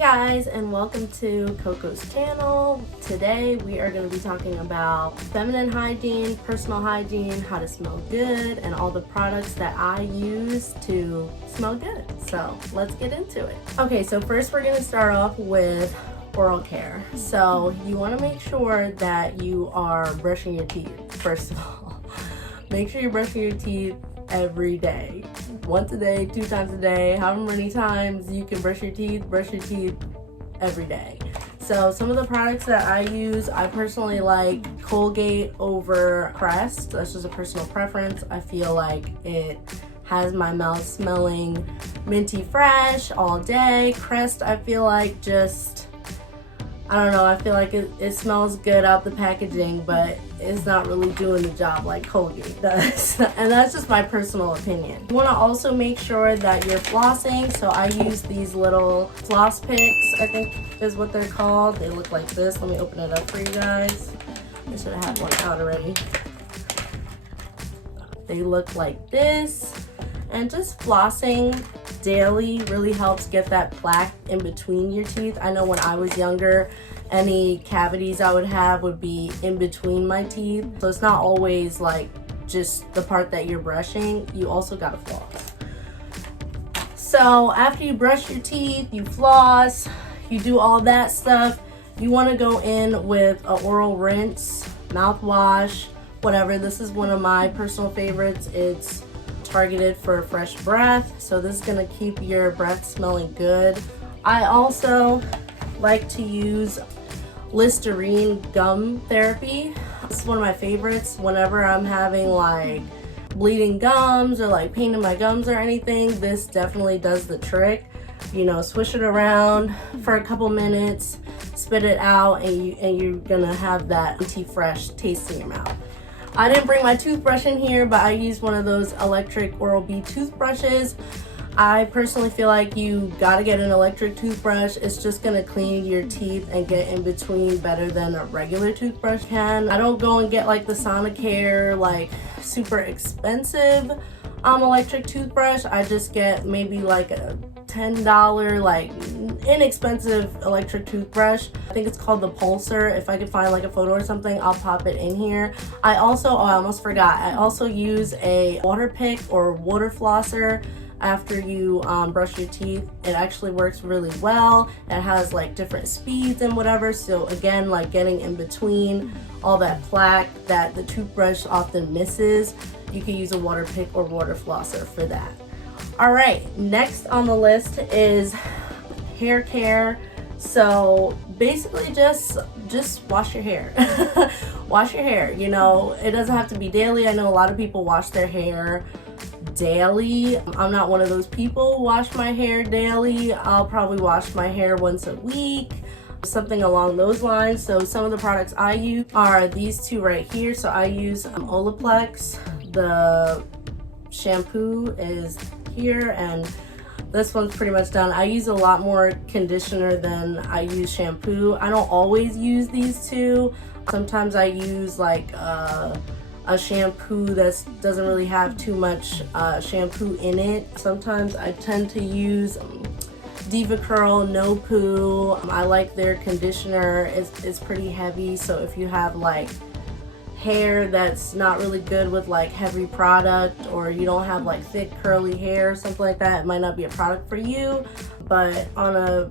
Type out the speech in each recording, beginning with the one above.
guys, and welcome to Coco's channel. Today we are going to be talking about feminine hygiene, personal hygiene, how to smell good, and all the products that I use to smell good. So let's get into it. Okay, so first we're going to start off with oral care. So you want to make sure that you are brushing your teeth, first of all. Make sure you're brushing your teeth every day. Once a day, 2 times a day, however many times you can brush your teeth every day. So some of the products that I use, I personally like Colgate over Crest. That's just a personal preference. I feel like it has my mouth smelling minty fresh all day. Crest, I feel like just, I don't know, I feel like it smells good out the packaging, but it's not really doing the job like Colgate does. And that's just my personal opinion. You want to also make sure that you're flossing. So I use these little floss picks, I think is what they're called. They look like this. Let me open it up for you guys. I should have had one out already. They look like this. And just flossing daily really helps get that plaque in between your teeth. I know when I was younger, any cavities I would have would be in between my teeth. So it's not always like just the part that you're brushing. You also gotta floss. So after you brush your teeth, you floss, you do all that stuff, you wanna go in with an oral rinse, mouthwash, whatever. This is one of my personal favorites. It's targeted for fresh breath, so this is gonna keep your breath smelling good. I also like to use Listerine gum therapy. This is one of my favorites whenever I'm having like bleeding gums or like pain in my gums or anything. This definitely does the trick. You know, swish it around for a couple minutes, spit it out, and you're gonna have that anti-fresh taste in your mouth. I didn't bring my toothbrush in here, but I used one of those electric Oral-B toothbrushes. I personally feel like you gotta get an electric toothbrush. It's just gonna clean your teeth and get in between better than a regular toothbrush can. I don't go and get like the Sonicare, like super expensive electric toothbrush. I just get maybe like a $10 like inexpensive electric toothbrush. I think it's called the Pulsar. If I could find like a photo or something, I'll pop it in here. I almost forgot, I also use a water pick or water flosser after you brush your teeth. It actually works really well. It has like different speeds and whatever, so again, like getting in between all that plaque that the toothbrush often misses, you can use a water pick or water flosser for that. All right, next on the list is hair care. So basically just wash your hair. Wash your hair, you know, it doesn't have to be daily. I know a lot of people wash their hair daily. I'm not one of those people who wash my hair daily. I'll probably wash my hair once a week, something along those lines. So some of the products I use are these two right here. So I use Olaplex. The shampoo is here, and this one's pretty much done. I use a lot more conditioner than I use shampoo. I don't always use these two. Sometimes I use like a shampoo that doesn't really have too much shampoo in it. Sometimes I tend to use Diva Curl No Poo. I like their conditioner. It's pretty heavy, so if you have like hair that's not really good with like heavy product, or you don't have like thick curly hair or something like that, it might not be a product for you. But on a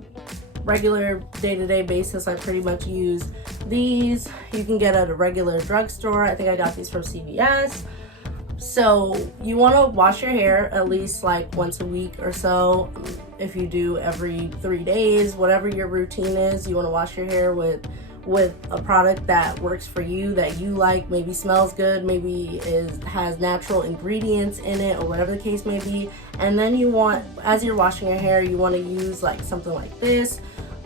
regular day-to-day basis, I pretty much use these. You can get at a regular drugstore. I think I got these from CVS. So you want to wash your hair at least like once a week or so. If you do every 3 days, whatever your routine is, you want to wash your hair with a product that works for you, that you like, maybe smells good, maybe has natural ingredients in it, or whatever the case may be. And then you want, as you're washing your hair, you want to use like something like this,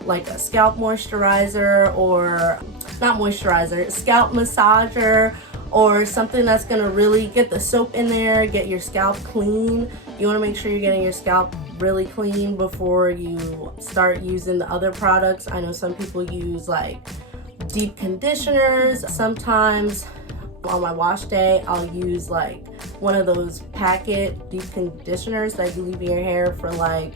like a scalp moisturizer, or not moisturizer, scalp massager, or something that's gonna really get the soap in there, get your scalp clean. You want to make sure you're getting your scalp really clean before you start using the other products. I know some people use like deep conditioners. Sometimes on my wash day, I'll use like one of those packet deep conditioners that you leave in your hair for like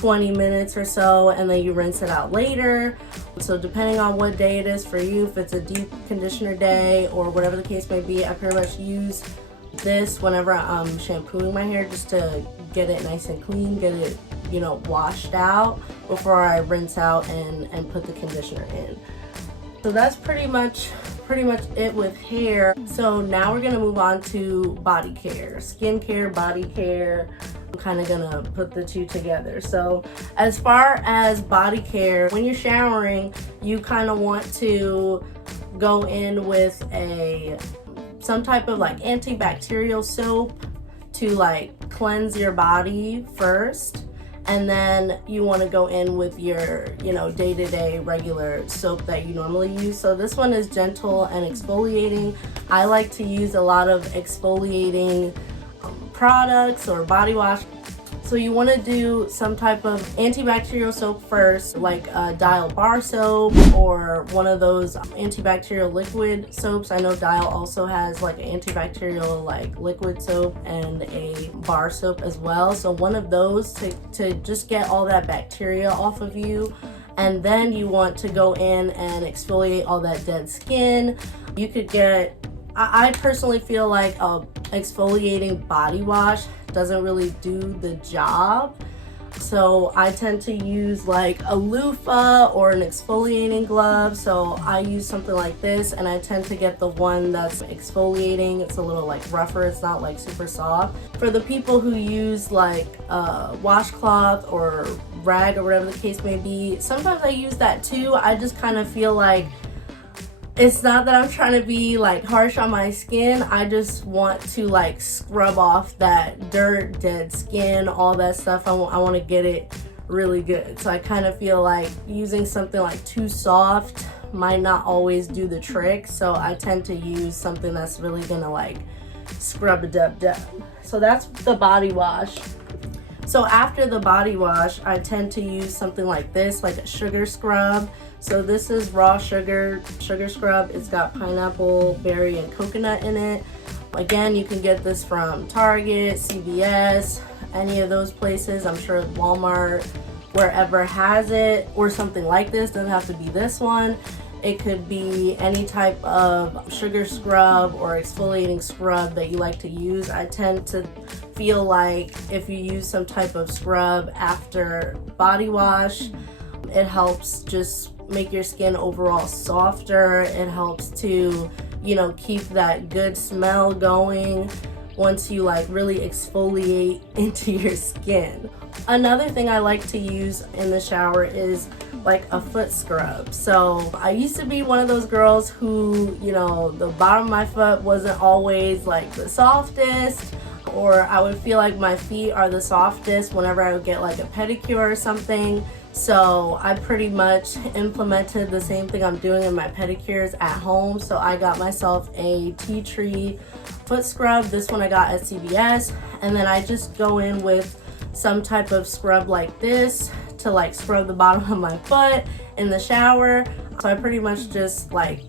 20 minutes or so, and then you rinse it out later. So depending on what day it is for you, if it's a deep conditioner day or whatever the case may be, I pretty much use this whenever I'm shampooing my hair, just to get it nice and clean, get it, you know, washed out before I rinse out and put the conditioner in. So that's pretty much it with hair. So now we're gonna move on to body care, skincare, body care. I'm kind of gonna put the two together. So as far as body care, when you're showering, you kind of want to go in with some type of like antibacterial soap to like cleanse your body first, and then you want to go in with your, you know, day-to-day regular soap that you normally use. So this one is gentle and exfoliating. I like to use a lot of exfoliating products or body wash. So you want to do some type of antibacterial soap first, like Dial bar soap or one of those antibacterial liquid soaps. I know Dial also has like an antibacterial like liquid soap and a bar soap as well. So one of those to just get all that bacteria off of you. And then you want to go in and exfoliate all that dead skin. You could get, I personally feel like a exfoliating body wash doesn't really do the job, so I tend to use like a loofah or an exfoliating glove. So I use something like this, and I tend to get the one that's exfoliating. It's a little like rougher, it's not like super soft. For the people who use like a washcloth or rag or whatever the case may be, sometimes I use that too. I just kind of feel like it's not that I'm trying to be like harsh on my skin. I just want to like scrub off that dirt, dead skin, all that stuff. I want to get it really good. So I kind of feel like using something like too soft might not always do the trick. So I tend to use something that's really gonna like scrub it up. So that's the body wash. So after the body wash, I tend to use something like this, like a sugar scrub. So this is raw sugar scrub. It's got pineapple, berry, and coconut in it. Again, you can get this from Target, CVS, any of those places. I'm sure Walmart, wherever has it, or something like this. Doesn't have to be this one. It could be any type of sugar scrub or exfoliating scrub that you like to use. I tend to feel like if you use some type of scrub after body wash, it helps just make your skin overall softer. It helps to, you know, keep that good smell going once you like really exfoliate into your skin. Another thing I like to use in the shower is like a foot scrub. So I used to be one of those girls who, you know, the bottom of my foot wasn't always like the softest, or I would feel like my feet are the softest whenever I would get like a pedicure or something. So I pretty much implemented the same thing I'm doing in my pedicures at home. So I got myself a tea tree foot scrub. This one I got at CVS, and then I just go in with some type of scrub like this to like scrub the bottom of my foot in the shower. So I pretty much just like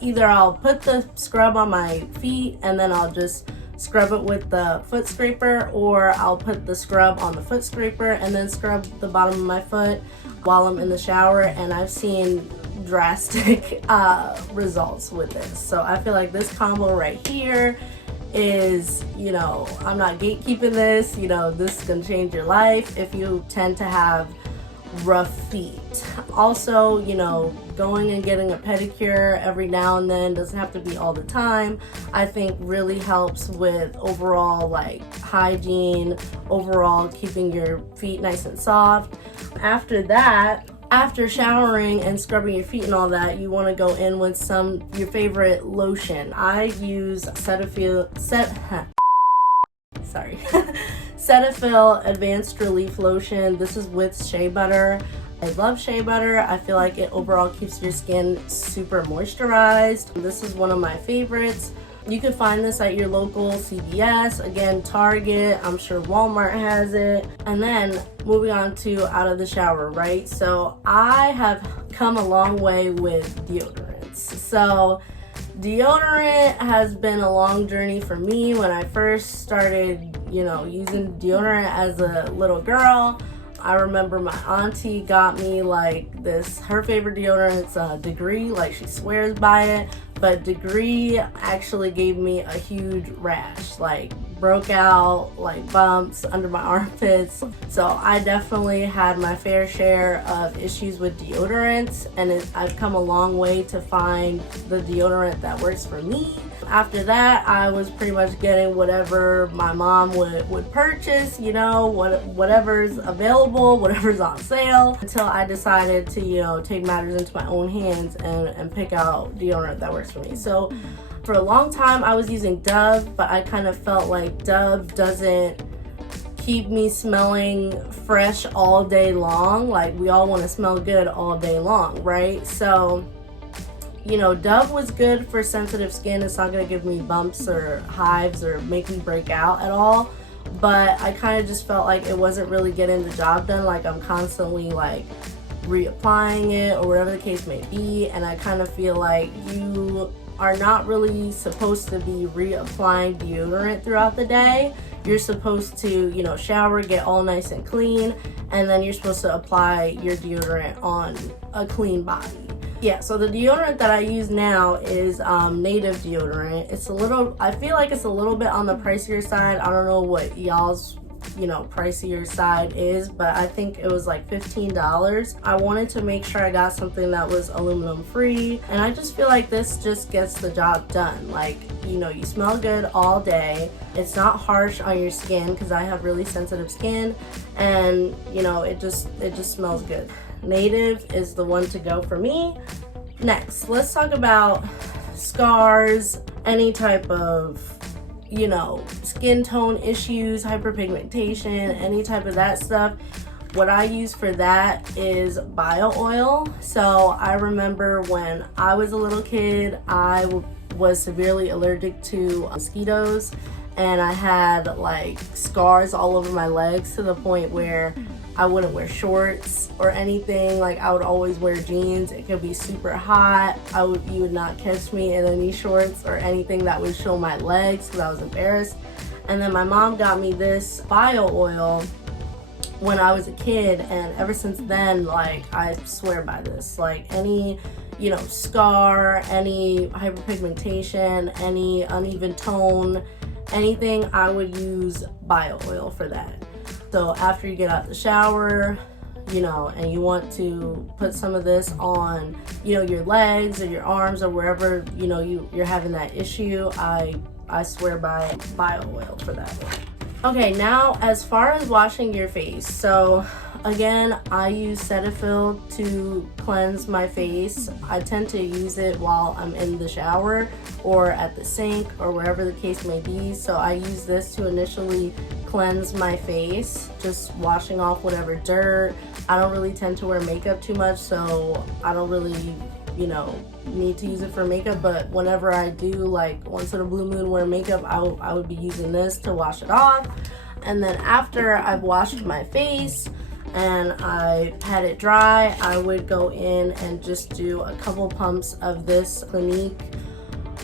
either I'll put the scrub on my feet and then I'll just scrub it with the foot scraper, or I'll put the scrub on the foot scraper and then scrub the bottom of my foot while I'm in the shower. And I've seen drastic results with this. So I feel like this combo right here is, you know, I'm not gatekeeping this. You know, this is gonna change your life if you tend to have rough feet. Also, you know, going and getting a pedicure every now and then, doesn't have to be all the time, I think really helps with overall like hygiene, overall keeping your feet nice and soft. After that, after showering and scrubbing your feet and all that, you want to go in with your favorite lotion. I use Cetaphil Advanced Relief Lotion. This is with shea butter. I love shea butter. I feel like it overall keeps your skin super moisturized. This is one of my favorites. You can find this at your local CVS, again, Target, I'm sure Walmart has it. And then moving on to out of the shower, right? So I have come a long way with deodorants. So deodorant has been a long journey for me. When I first started, you know, using deodorant as a little girl, I remember my auntie got me like this, her favorite deodorant's Degree, like she swears by it, but Degree actually gave me a huge rash, like broke out like bumps under my armpits. So I definitely had my fair share of issues with deodorants, and I've come a long way to find the deodorant that works for me. After that, I was pretty much getting whatever my mom would purchase, you know, whatever's available, whatever's on sale, until I decided to, you know, take matters into my own hands and pick out deodorant that works for me. So for a long time, I was using Dove, but I kind of felt like Dove doesn't keep me smelling fresh all day long. Like, we all want to smell good all day long, right? So, you know, Dove was good for sensitive skin. It's not going to give me bumps or hives or make me break out at all. But I kind of just felt like it wasn't really getting the job done. Like, I'm constantly like reapplying it or whatever the case may be. And I kind of feel like you are not really supposed to be reapplying deodorant throughout the day. You're supposed to, you know, shower, get all nice and clean, and then you're supposed to apply your deodorant on a clean body. Yeah, so the deodorant that I use now is Native deodorant. It's a little, I feel like it's a little bit on the pricier side. I don't know what y'all's, you know, pricier side is, but I think it was like $15. I wanted to make sure I got something that was aluminum free, and I just feel like this just gets the job done. Like, you know, you smell good all day. It's not harsh on your skin because I have really sensitive skin, and you know, it just smells good. Native is the one to go for me. Next, let's talk about scars, any type of, you know, skin tone issues, hyperpigmentation, any type of that stuff. What I use for that is bio oil. So I remember when I was a little kid, I was severely allergic to mosquitoes, and I had like scars all over my legs to the point where I wouldn't wear shorts or anything. Like, I would always wear jeans. It could be super hot. You would not catch me in any shorts or anything that would show my legs because I was embarrassed. And then my mom got me this bio oil when I was a kid, and ever since then, like, I swear by this. Like, any, you know, scar, any hyperpigmentation, any uneven tone, anything, I would use bio oil for that. So after you get out the shower, you know, and you want to put some of this on, you know, your legs or your arms or wherever, you know, you're having that issue, I swear by bio oil for that one. Okay, now as far as washing your face, so again, I use Cetaphil to cleanse my face. I tend to use it while I'm in the shower or at the sink or wherever the case may be. So I use this to initially cleanse my face, just washing off whatever dirt. I don't really tend to wear makeup too much, so I don't really, you know, need to use it for makeup, but whenever I do, like once in a blue moon, wear makeup, I would be using this to wash it off. And then after I've washed my face and I had it dry, I would go in and just do a couple pumps of this Clinique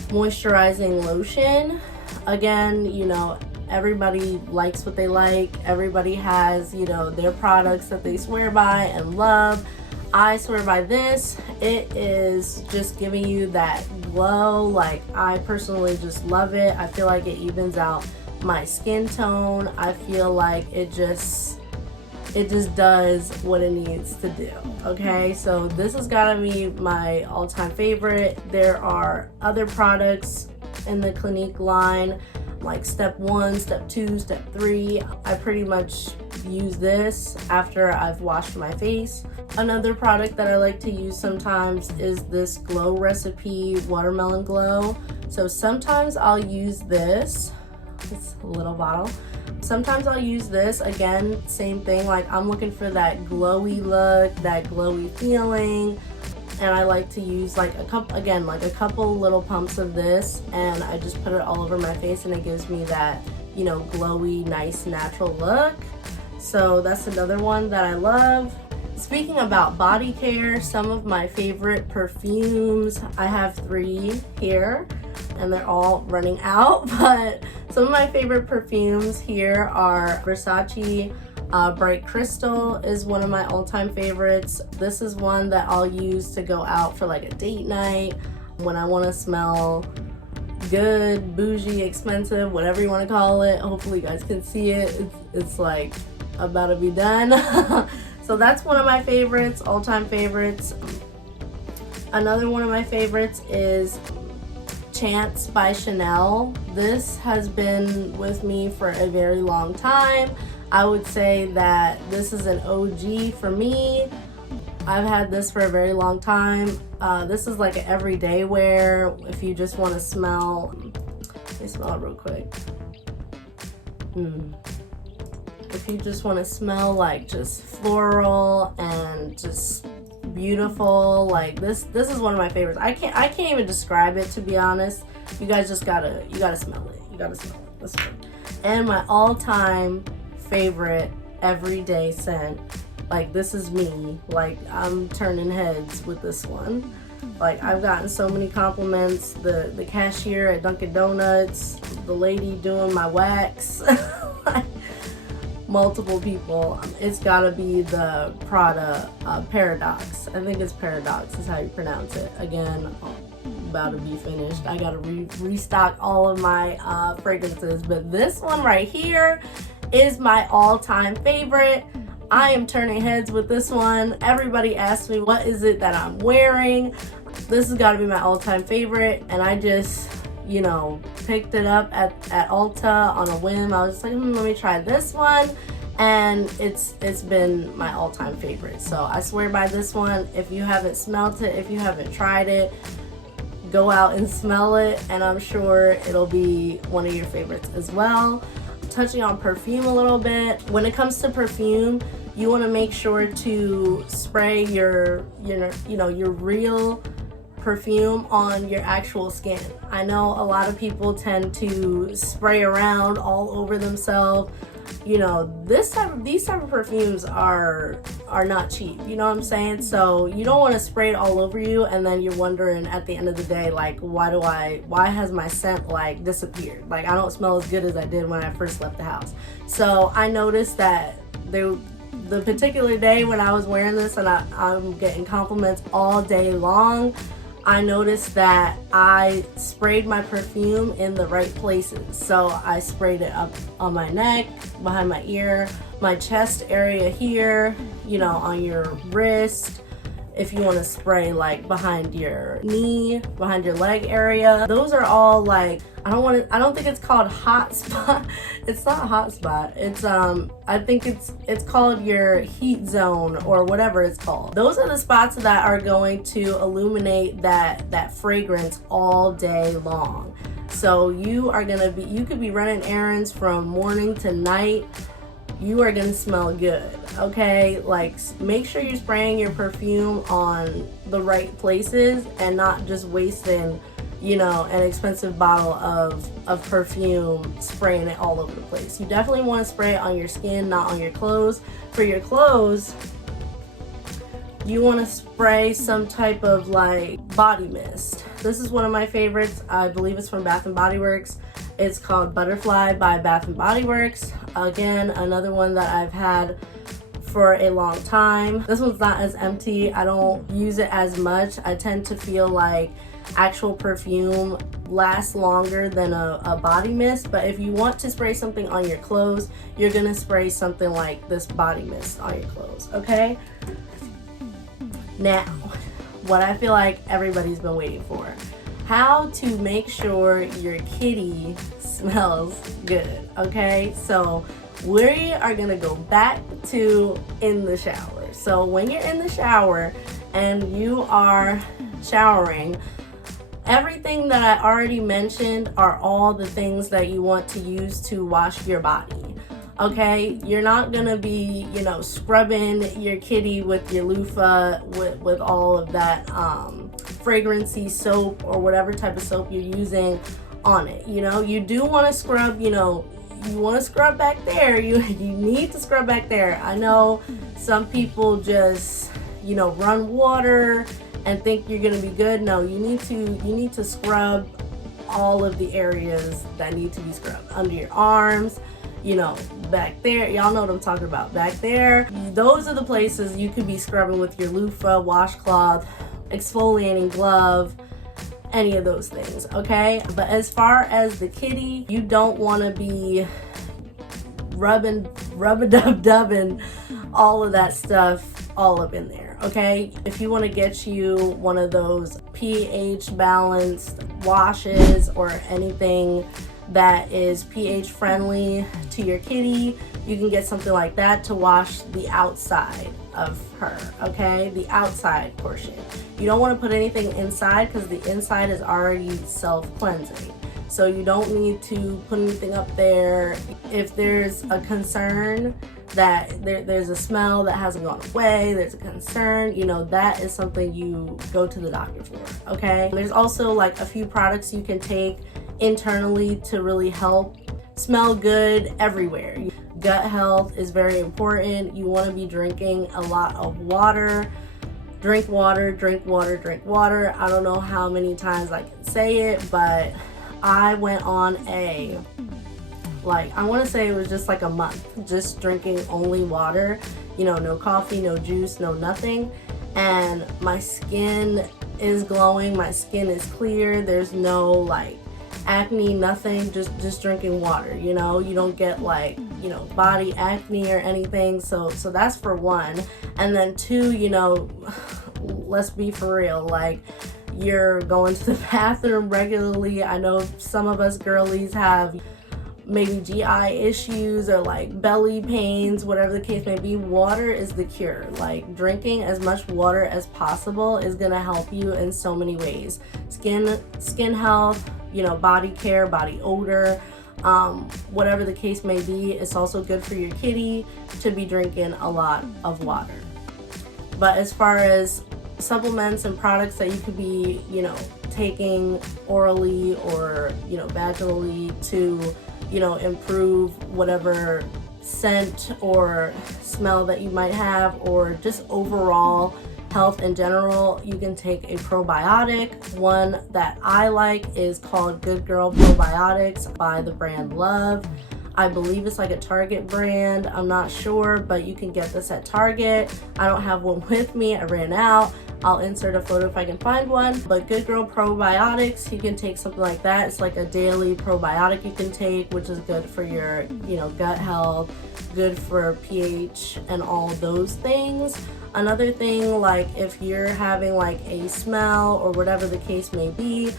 moisturizing lotion. Again, you know, everybody likes what they like. Everybody has, you know, their products that they swear by and love. I swear by this. It is just giving you that glow. Like, I personally just love it. I feel like it evens out my skin tone. I feel like it just does what it needs to do. Okay, so this has gotta be my all-time favorite. There are other products in the Clinique line, like step 1, step 2, step 3. I pretty much use this after I've washed my face. Another product that I like to use sometimes is this Glow Recipe Watermelon Glow. So sometimes I'll use this. It's a little bottle. Sometimes I'll use this. Again, same thing, like I'm looking for that glowy look, that glowy feeling, and I like to use like a couple little pumps of this, and I just put it all over my face, and it gives me that, you know, glowy, nice, natural look. So that's another one that I love. Speaking about body care, some of my favorite perfumes, I have 3 here, and they're all running out, but some of my favorite perfumes here are Versace Bright Crystal is one of my all-time favorites. This is one that I'll use to go out for like a date night when I want to smell good, bougie, expensive, whatever you want to call it. Hopefully you guys can see it. It's like about to be done. So that's one of my favorites, all-time favorites. Another one of my favorites is Chance by Chanel. This has been with me for a very long time. I would say that this is an OG for me. I've had this for a very long time. This is like an everyday wear if you just want to smell. Let me smell it real quick. If you just want to smell like just floral and just beautiful, like this is one of my favorites. I can't even describe it, to be honest. You guys just gotta smell it. You gotta smell it. This one. And my all-time favorite everyday scent, like this is me, like I'm turning heads with this one. Like I've gotten so many compliments. The cashier at Dunkin' Donuts, the lady doing my wax, like, multiple people. It's gotta be the Prada Paradox. I think it's Paradox is how you pronounce it. Again, about to be finished. I gotta restock all of my fragrances, but this one right here is my all-time favorite. I am turning heads with this one. Everybody asks me what is it that I'm wearing. This has got to be my all-time favorite, and I just, you know, picked it up at Ulta on a whim. I was just like, let me try this one, and it's been my all-time favorite. So I swear by this one. If you haven't smelled it, if you haven't tried it, go out and smell it, and I'm sure it'll be one of your favorites as well. Touching on perfume a little bit, when it comes to perfume, you want to make sure to spray your real perfume on your actual skin. I know a lot of people tend to spray around all over themselves. You know, these type of perfumes are not cheap, you know what I'm saying? So you don't want to spray it all over you and then you're wondering at the end of the day, like, why has my scent like disappeared? Like I don't smell as good as I did when I first left the house. So I noticed that the particular day when I was wearing this, and I'm getting compliments all day long, I noticed that I sprayed my perfume in the right places. So I sprayed it up on my neck, behind my ear, my chest area here, you know, on your wrist. If you want to spray like behind your knee, behind your leg area. Those are all like, I don't think it's called hot spot. It's not hot spot. It's I think it's called your heat zone or whatever it's called. Those are the spots that are going to illuminate that fragrance all day long. So you could be running errands from morning to night. You are gonna smell good, okay? Like, make sure you're spraying your perfume on the right places and not just wasting, you know, an expensive bottle of perfume, spraying it all over the place. You definitely want to spray it on your skin, not on your clothes. For your clothes, you want to spray some type of like body mist. This is one of my favorites. I believe it's from Bath & Body Works. It's called Butterfly by Bath & Body Works. Again, another one that I've had for a long time. This one's not as empty. I don't use it as much. I tend to feel like actual perfume lasts longer than a body mist, but if you want to spray something on your clothes, you're gonna spray something like this body mist on your clothes, okay? Now, what I feel like everybody's been waiting for. How to make sure your kitty smells good, okay? So we are gonna go back to in the shower. So when you're in the shower and you are showering, everything that I already mentioned are all the things that you want to use to wash your body. Okay, you're not gonna be, you know, scrubbing your kitty with your loofah with all of that fragrancy soap or whatever type of soap you're using on it. You know, you do want to scrub, you know, you want to scrub back there. You need to scrub back there. I know some people just, you know, run water and think you're gonna be good. No, you need to scrub all of the areas that need to be scrubbed. Under your arms, you know, back there, y'all know what I'm talking about, back there. Those are the places you could be scrubbing with your loofah, washcloth, exfoliating glove, any of those things, okay? But as far as the kitty, you don't want to be rub-a-dub-dubbing all of that stuff all up in there, okay? If you want to get you one of those pH balanced washes or anything that is pH friendly to your kitty, you can get something like that to wash the outside of her, okay? The outside portion. You don't want to put anything inside because the inside is already self-cleansing. So you don't need to put anything up there. If there's a concern that there's a smell that hasn't gone away, there's a concern, you know, that is something you go to the doctor for, okay? There's also like a few products you can take internally to really help smell good everywhere. Gut health is very important. You want to be drinking a lot of water. Drink water, drink water, drink water. I don't know how many times I can say it, but I went on I want to say it was just like a month, just drinking only water, you know, no coffee, no juice, no nothing. And my skin is glowing, my skin is clear, there's no like acne, nothing, just drinking water, you know. You don't get like, you know, body acne or anything. So that's for one. And then two, you know, let's be for real, like, you're going to the bathroom regularly. I know some of us girlies have maybe GI issues or like belly pains, whatever the case may be. Water is the cure. Like, drinking as much water as possible is gonna help you in so many ways. Skin health, you know, body care, body odor, whatever the case may be. It's also good for your kitty to be drinking a lot of water. But as far as supplements and products that you could be, you know, taking orally or, you know, vaginally to, you know, improve whatever scent or smell that you might have, or just overall health in general, you can take a probiotic. One that I like is called Good Girl Probiotics by the brand Love. I believe it's like a Target brand, I'm not sure, but you can get this at Target. I don't have one with me, I ran out. I'll insert a photo if I can find one. But Good Girl Probiotics, you can take something like that. It's like a daily probiotic you can take, which is good for your, you know, gut health, good for pH and all those things. Another thing, like if you're having like a smell or whatever the case may be,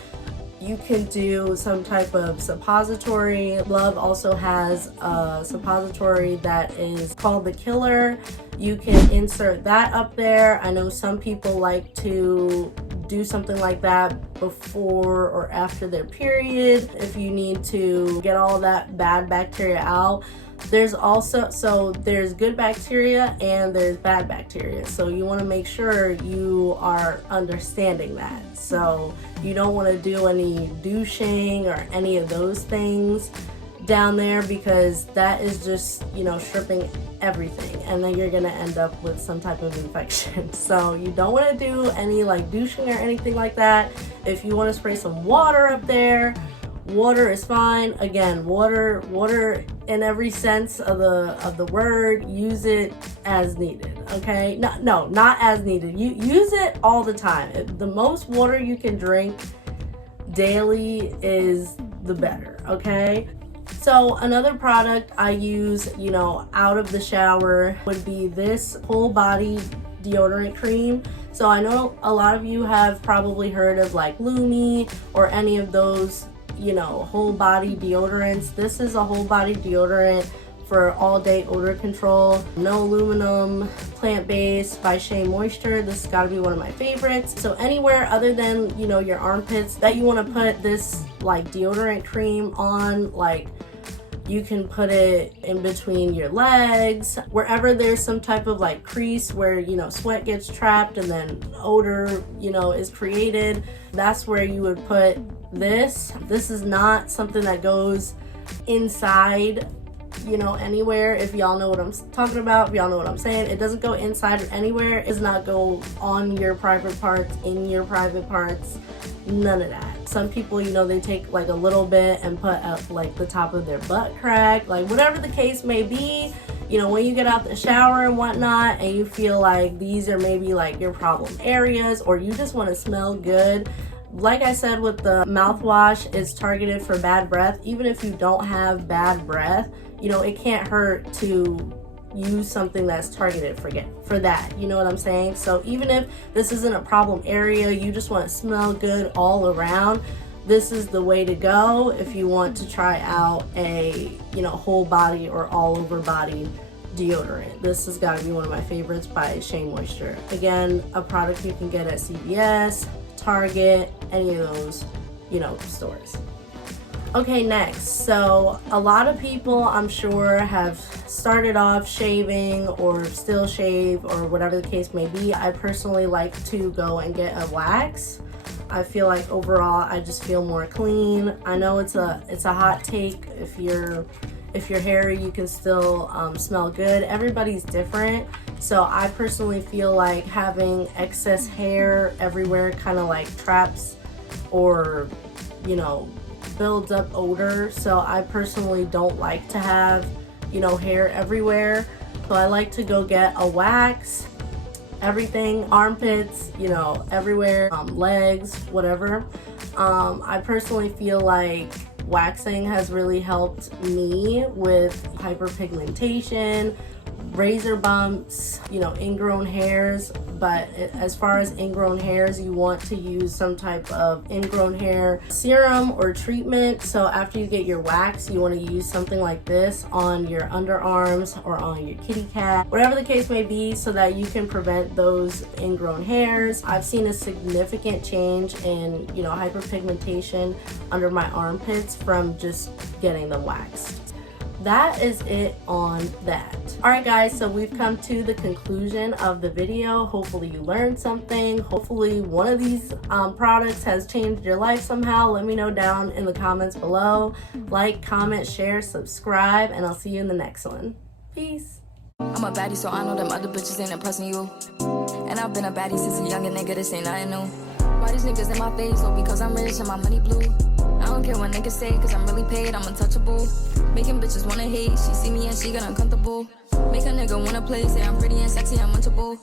you can do some type of suppository. Love also has a suppository that is called the Killer. You can insert that up there. I know some people like to do something like that before or after their period, if you need to get all that bad bacteria out. There's also, so there's good bacteria and there's bad bacteria. So you want to make sure you are understanding that. So you don't want to do any douching or any of those things down there, because that is just, you know, stripping everything, and then you're going to end up with some type of infection. So you don't want to do any like douching or anything like that. If you want to spray some water up there, water is fine. Again, water in every sense of the word. Use it as needed, okay? No, not as needed. You use it all the time. The most water you can drink daily is the better, okay? So another product I use, you know, out of the shower would be this whole body deodorant cream. So I know a lot of you have probably heard of like Lumi or any of those, you know, whole body deodorants. This is a whole body deodorant for all day odor control. No aluminum, plant-based by Shea Moisture. This has got to be one of my favorites. So anywhere other than, you know, your armpits that you want to put this like deodorant cream on, like you can put it in between your legs, wherever there's some type of like crease where, you know, sweat gets trapped and then odor, you know, is created. That's where you would put this. This is not something that goes inside you know, anywhere. If y'all know what I'm talking about, if y'all know what I'm saying, it doesn't go inside or anywhere. It does not go on your private parts, in your private parts, none of that. Some people, you know, they take like a little bit and put up like the top of their butt crack, like whatever the case may be. You know, when you get out the shower and whatnot and you feel like these are maybe like your problem areas, or you just want to smell good, like I said with the mouthwash, it's targeted for bad breath. Even if you don't have bad breath, you know, it can't hurt to use something that's targeted for that, you know what I'm saying? So even if this isn't a problem area, you just want to smell good all around, this is the way to go if you want to try out a, you know, whole body or all over body deodorant. This has got to be one of my favorites by Shea Moisture. Again, a product you can get at CVS, Target, any of those, you know, stores. Okay, next, so a lot of people I'm sure have started off shaving or still shave or whatever the case may be. I personally like to go and get a wax. I feel like overall I just feel more clean. I know it's a hot take. If you're hairy, you can still smell good. Everybody's different. So I personally feel like having excess hair everywhere kind of like traps or, you know, builds up odor. So I personally don't like to have, you know, hair everywhere. So I like to go get a wax, everything, armpits, you know, everywhere, legs, whatever. I personally feel like waxing has really helped me with hyperpigmentation, razor bumps, you know, ingrown hairs. But as far as ingrown hairs, you want to use some type of ingrown hair serum or treatment. So after you get your wax, you want to use something like this on your underarms or on your kitty cat, whatever the case may be, so that you can prevent those ingrown hairs. I've seen a significant change in, you know, hyperpigmentation under my armpits from just getting them waxed. That is it on that. Alright guys, so we've come to the conclusion of the video. Hopefully you learned something. Hopefully one of these products has changed your life somehow. Let me know down in the comments below. Like, comment, share, subscribe, and I'll see you in the next one. Peace. I'm a baddie, so I know them other bitches ain't impressing you. And I've been a baddie since a younger nigga, this ain't nothing new. Why these niggas in my face? Oh, because I'm rich and my money blue. I don't care what niggas say, cause I'm really paid, I'm untouchable. Making bitches wanna hate, she see me and she get uncomfortable. Make a nigga wanna play, say I'm pretty and sexy, I'm munchable.